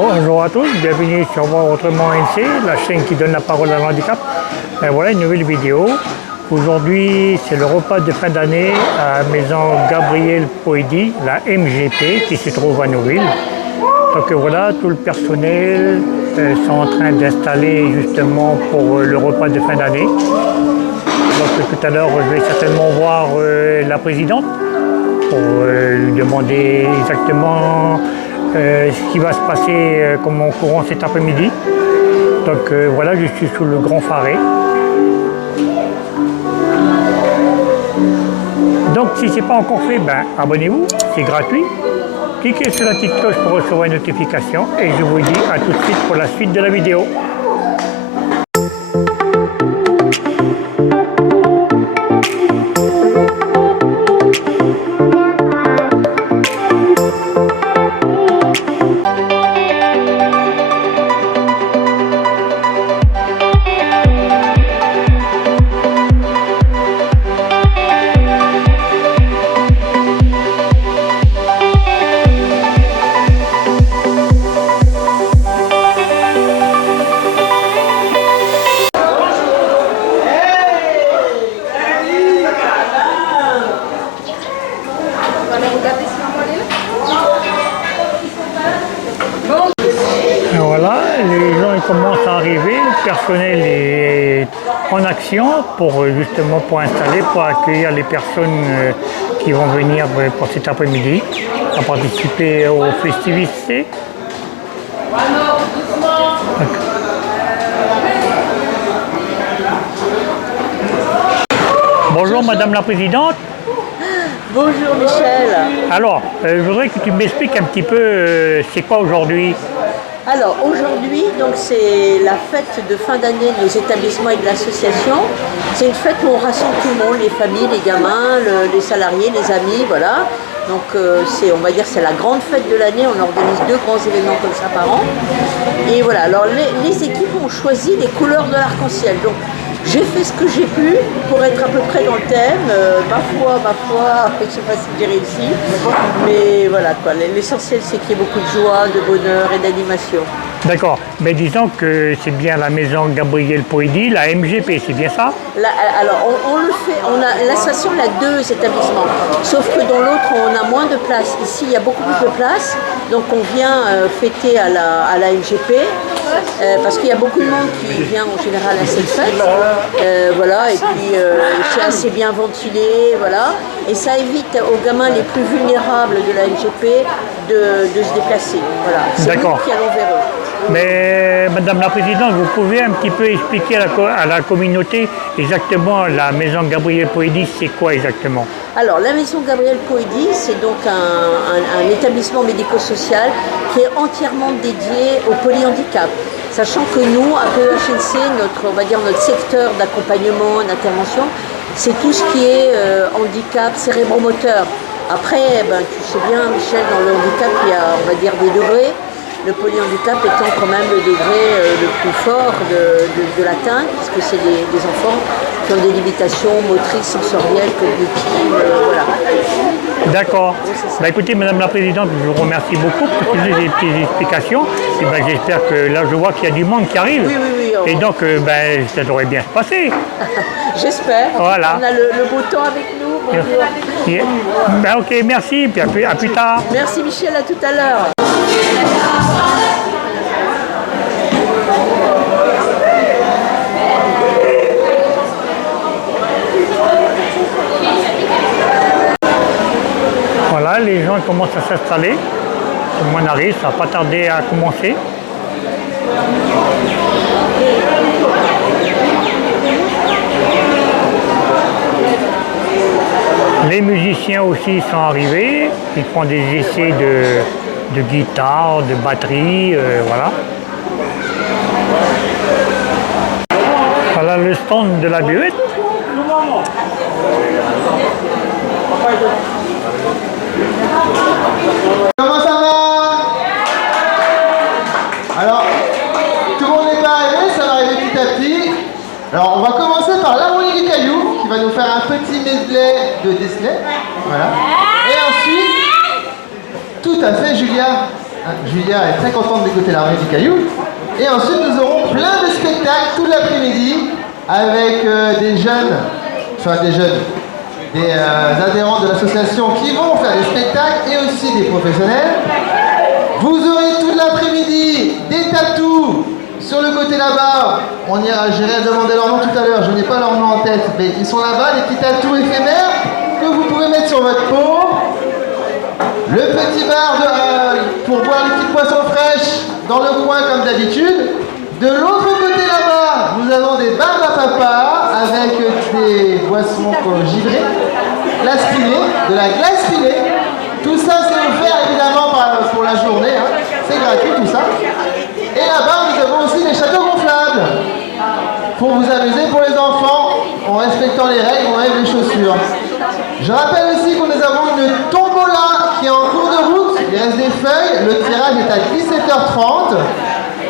Bonjour à tous, bienvenue sur Voir Autrement NC, la chaîne qui donne la parole à l'handicap. Et voilà une nouvelle vidéo. Aujourd'hui, c'est le repas de fin d'année à la maison Gabriel Poedi, la MGP, qui se trouve à Nouville. Donc voilà, tout le personnel sont en train d'installer justement pour le repas de fin d'année. Donc tout à l'heure, je vais certainement voir la présidente pour lui demander exactement ce qui va se passer comme en courant cet après-midi. Donc voilà, je suis sous le Grand Faré. Donc si ce n'est pas encore fait, abonnez-vous, c'est gratuit. Cliquez sur la petite cloche pour recevoir une notification et je vous dis à tout de suite pour la suite de la vidéo. Voilà, les gens commencent à arriver, le personnel est en action pour justement pour installer, pour accueillir les personnes qui vont venir pour cet après-midi à participer aux festivités. Bonjour Madame la Présidente. Bonjour Michel. Alors, je voudrais que tu m'expliques un petit peu c'est quoi aujourd'hui. Alors aujourd'hui, donc c'est la fête de fin d'année de nos établissements et de l'association. C'est une fête où on rassemble tout le monde, les familles, les gamins, les salariés, les amis, voilà. Donc on va dire c'est la grande fête de l'année, on organise 2 grands événements comme ça par an. Et voilà, alors les équipes ont choisi les couleurs de l'arc-en-ciel. Donc j'ai fait ce que j'ai pu pour être à peu près dans le thème. Ma foi, je ne sais pas si j'ai réussi. Mais voilà, quoi. L'essentiel, c'est qu'il y ait beaucoup de joie, de bonheur et d'animation. D'accord, mais disons que c'est bien la maison Gabriel Poedi, la MGP, c'est bien ça? Alors, on le fait, l'association a 2 établissements, sauf que dans l'autre, on a moins de place. Ici, il y a beaucoup plus de place, donc on vient fêter à la MGP, parce qu'il y a beaucoup de monde qui vient en général à cette fête, voilà, et puis c'est assez bien ventilé, voilà, et ça évite aux gamins les plus vulnérables de la MGP de se déplacer, voilà. C'est nous qui allons vers eux. Mais Madame la Présidente, vous pouvez un petit peu expliquer à la communauté exactement la maison Gabriel Poedi, c'est quoi exactement? Alors la maison Gabriel Poedi, c'est donc un établissement médico-social qui est entièrement dédié au polyhandicap. Sachant que nous, à PEHNC, notre secteur d'accompagnement, d'intervention, c'est tout ce qui est handicap cérébromoteur. Après, tu sais bien Michel, dans le handicap, il y a, on va dire, des degrés. Le polyhandicap étant quand même le degré le plus fort de l'atteinte, parce que c'est des enfants qui ont des limitations motrices, sensorielles, cognitives, voilà. D'accord. Écoutez, Madame la Présidente, je vous remercie beaucoup pour toutes les petites explications. Et j'espère que là, je vois qu'il y a du monde qui arrive. Oui. Et donc, ça devrait bien se passer. J'espère. Voilà. On a le beau temps avec nous. Bonjour. Ok, merci. Puis à plus tard. Merci Michel, à tout à l'heure. Voilà, les gens commencent à s'installer. Tout le monde arrive, ça va pas tarder à commencer. Les musiciens aussi sont arrivés, ils font des essais de guitare, de batterie, voilà. Voilà le stand de la buvette. Comment ça va? Alors, tout le monde n'est pas arrivé, ça va arriver petit à petit. Alors, on va commencer par l'harmonie du caillou, qui va nous faire un petit medley de Disney. Voilà. Et ensuite, tout à fait, Julia. Julia est très contente d'écouter l'harmonie du caillou. Et ensuite, nous aurons plein de spectacles tout l'après-midi avec des adhérents de l'association qui vont faire des spectacles et aussi des professionnels. Vous aurez toute l'après-midi des tatous sur le côté là-bas. J'irai demander leur nom tout à l'heure, je n'ai pas leur nom en tête, mais ils sont là-bas, les petits tatous éphémères que vous pouvez mettre sur votre peau. Le petit bar pour boire les petites boissons fraîches dans le coin comme d'habitude. De l'autre côté là-bas, nous avons des bars à papa avec des boissons givrées, glace pilée, de la glace pilée. Tout ça c'est offert évidemment pour la journée, hein. C'est gratuit tout ça. Et là-bas nous avons aussi des châteaux gonflables pour vous amuser pour les enfants en respectant les règles, on enlève les chaussures. Je rappelle aussi que nous avons une tombola qui est en cours de route, il reste des feuilles, le tirage est à 17h30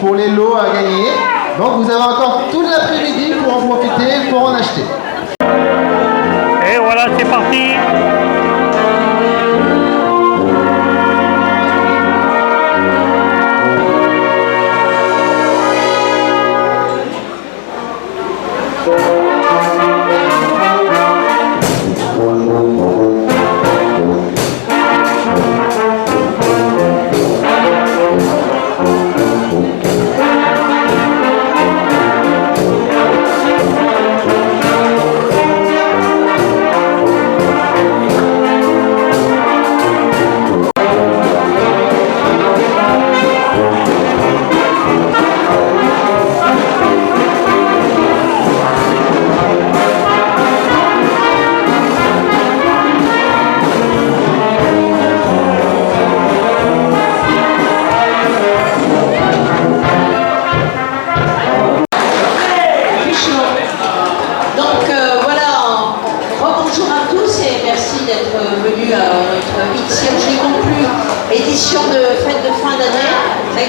pour les lots à gagner. Donc vous avez encore toute l'après-midi pour en profiter, pour en acheter. Et voilà, c'est parti. Édition de fête de fin d'année.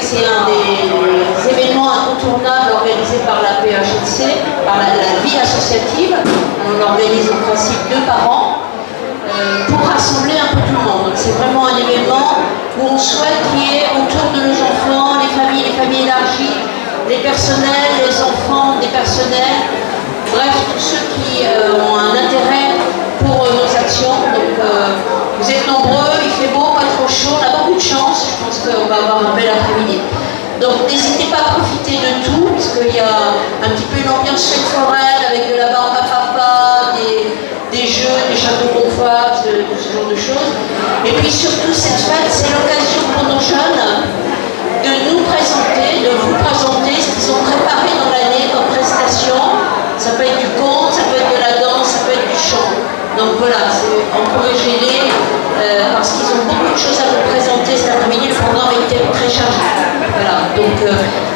C'est un des événements incontournables organisés par la PHLC, par la vie associative. On l'organise en principe 2 par an pour rassembler un peu tout le monde. C'est vraiment un événement où on souhaite qu'il y ait autour de nos enfants, les familles élargies, les personnels, les enfants des personnels, bref, tous ceux qui ont un intérêt pour nos actions. Donc, vous êtes nombreux, il fait beau, pas trop chaud, on a beaucoup de chance, je pense qu'on va avoir un bel après-midi. Donc n'hésitez pas à profiter de tout, parce qu'il y a un petit peu une ambiance fête foraine avec de la barbe à papa, des jeux, des châteaux gonflables, ce genre de choses. Et puis surtout cette fête, c'est l'occasion pour nos jeunes de nous présenter, de vous présenter ce qu'ils ont préparé dans l'année comme prestation. Ça peut être du conte, ça peut être de la danse, ça peut être du chant. Donc voilà, encouragez-les parce qu'ils ont beaucoup de choses à vous présenter cet après-midi. Le programme était très chargé. Voilà, donc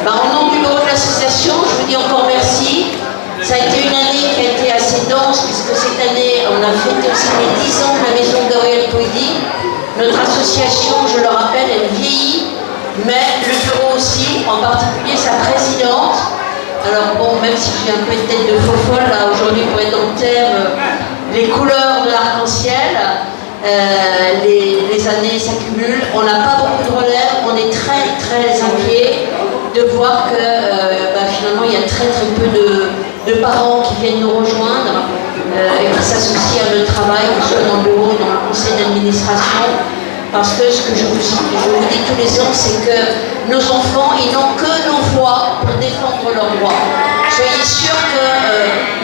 en nom du bureau de l'association, je vous dis encore merci. Ça a été une année qui a été assez dense puisque cette année, on a fêté aussi les 10 ans de la maison Gabriel Poédi. Notre association, je le rappelle, elle vieillit, mais le bureau aussi, en particulier sa présidente. Alors bon, même si j'ai un peu une tête de faux folle, là, aujourd'hui pour être dans le thème, les couleurs de l'arc-en-ciel, les années s'accumulent, on n'a pas beaucoup de relève, on est très très inquiet de voir que finalement il y a très peu de parents qui viennent nous rejoindre et qui s'associent à notre travail, que ce soit dans le bureau ou dans le conseil d'administration. Parce que ce que je vous dis tous les ans, c'est que nos enfants, ils n'ont que nos voix pour défendre leurs droits. Soyez sûrs que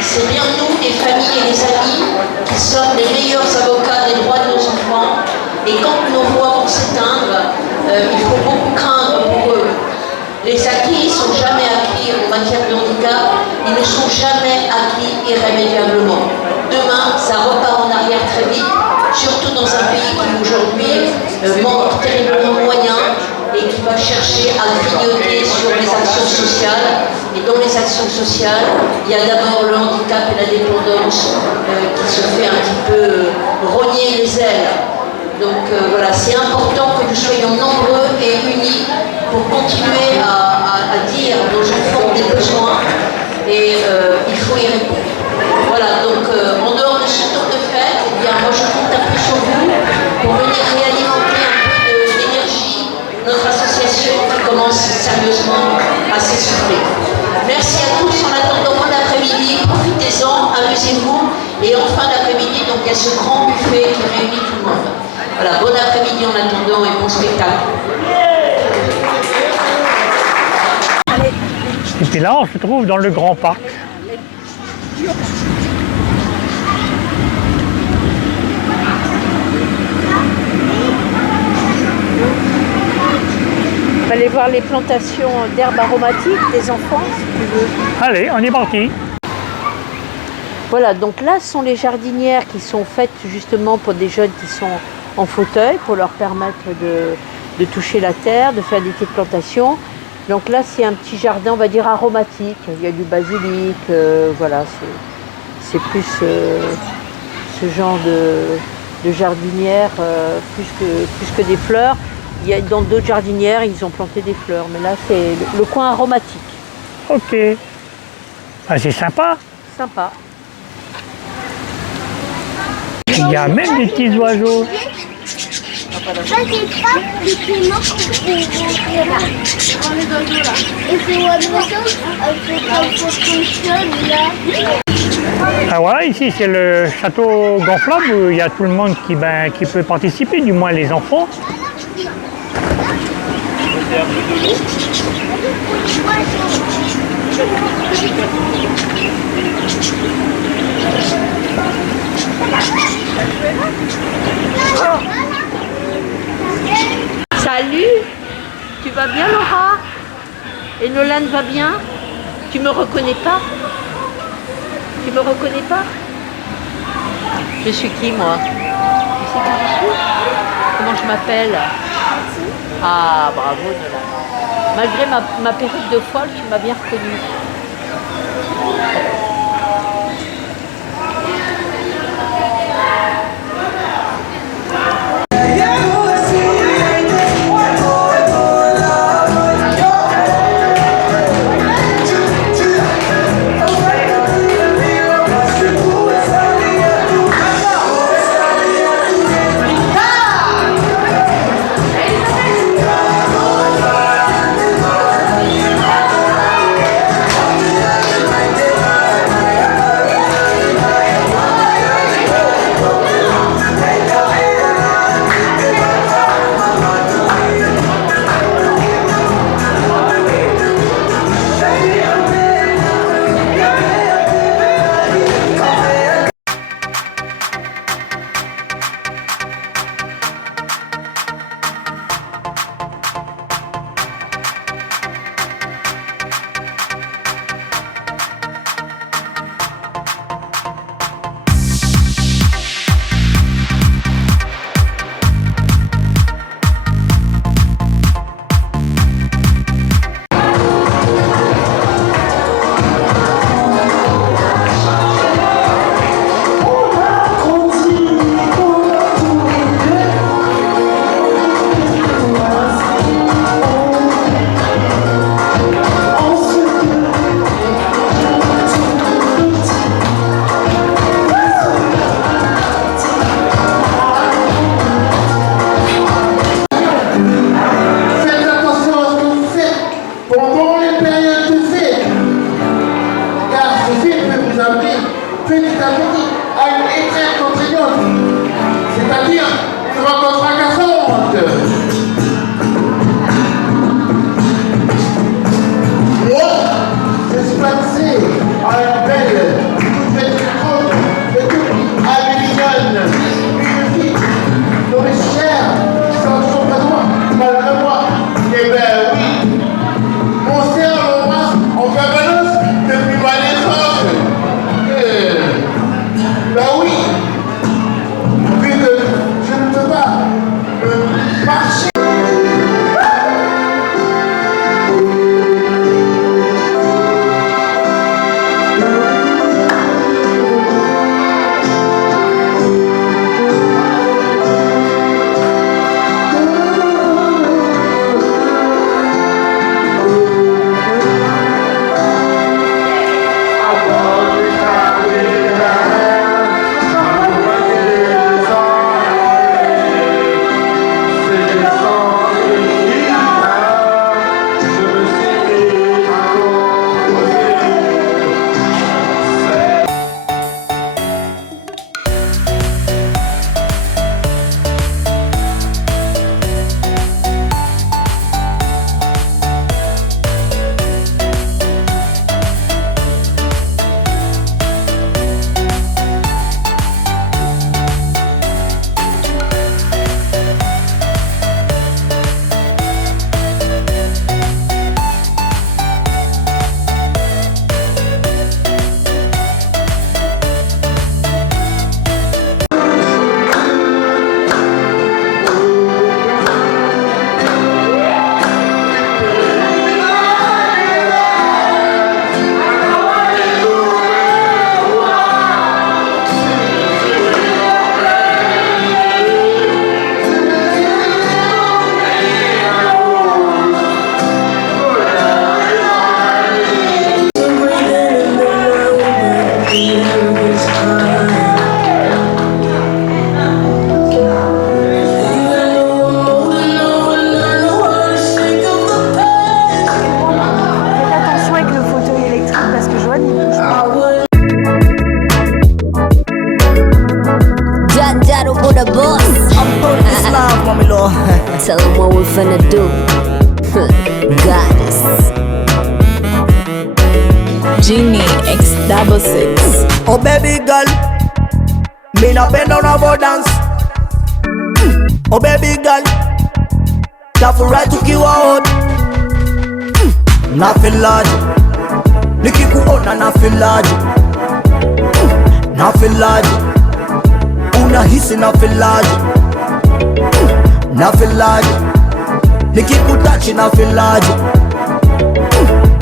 c'est bien nous, les familles et les amis, qui sommes les meilleurs avocats des droits de nos enfants. Et quand nos voix vont s'éteindre, il faut beaucoup craindre pour eux. Les acquis ne sont jamais acquis en matière de handicap, ils ne sont jamais acquis irrémédiablement. Demain, ça repart en arrière très vite, surtout dans un pays qui aujourd'hui manque terriblement de moyens et qui va chercher à grignoter sur les actions sociales. Et dans les actions sociales, il y a d'abord le handicap et la dépendance qui se fait un petit peu rogner les ailes. Donc voilà, c'est important que nous soyons nombreux et unis pour continuer à dire à nos enfants des besoins et il faut y répondre. Voilà, donc en dehors de ce tour de fête, eh bien, moi je compte un peu sur vous pour venir réalimenter un peu d'énergie notre association. commence sérieusement à s'essouffler. Merci à tous, en attendant bon après-midi, profitez-en, amusez-vous, et en fin d'après-midi, donc il y a ce grand buffet qui réunit tout le monde. Voilà, bon après-midi en attendant et bon spectacle. Et puis là, on se trouve dans le grand parc. On va aller voir les plantations d'herbes aromatiques des enfants, si tu veux. Allez, on est parti. Voilà, donc là, ce sont les jardinières qui sont faites justement pour des jeunes qui sont en fauteuil, pour leur permettre de toucher la terre, de faire des petites plantations. Donc là, c'est un petit jardin, on va dire, aromatique. Il y a du basilic, voilà, c'est plus ce genre de jardinière, plus que des fleurs. Il y a, dans d'autres jardinières, ils ont planté des fleurs, mais là, c'est le coin aromatique. Ok. Ah, c'est sympa. Sympa. Il y a même des petits oiseaux. Ah voilà, ici c'est le château gonflable où il y a tout le monde qui peut participer, du moins les enfants. Salut, tu vas bien Laura? Et Nolan va bien? Tu me reconnais pas? Tu me reconnais pas? Je suis qui moi? Tu sais qui je suis? Comment je m'appelle? Ah bravo Nolan. Malgré ma perruque de folle, tu m'as bien reconnue. 666. Oh baby girl, me na bend down over dance. Oh baby girl, that for right to kill out. Na feel large, nikikuona na feel large. Na feel large, unahisi na feel large. Na feel large, nikikutachi na feel large.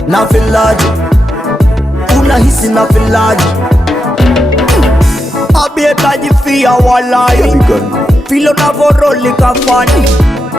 Na feel large, unahisi na feel large. Abieta jifia walai, filo na voroli kafani.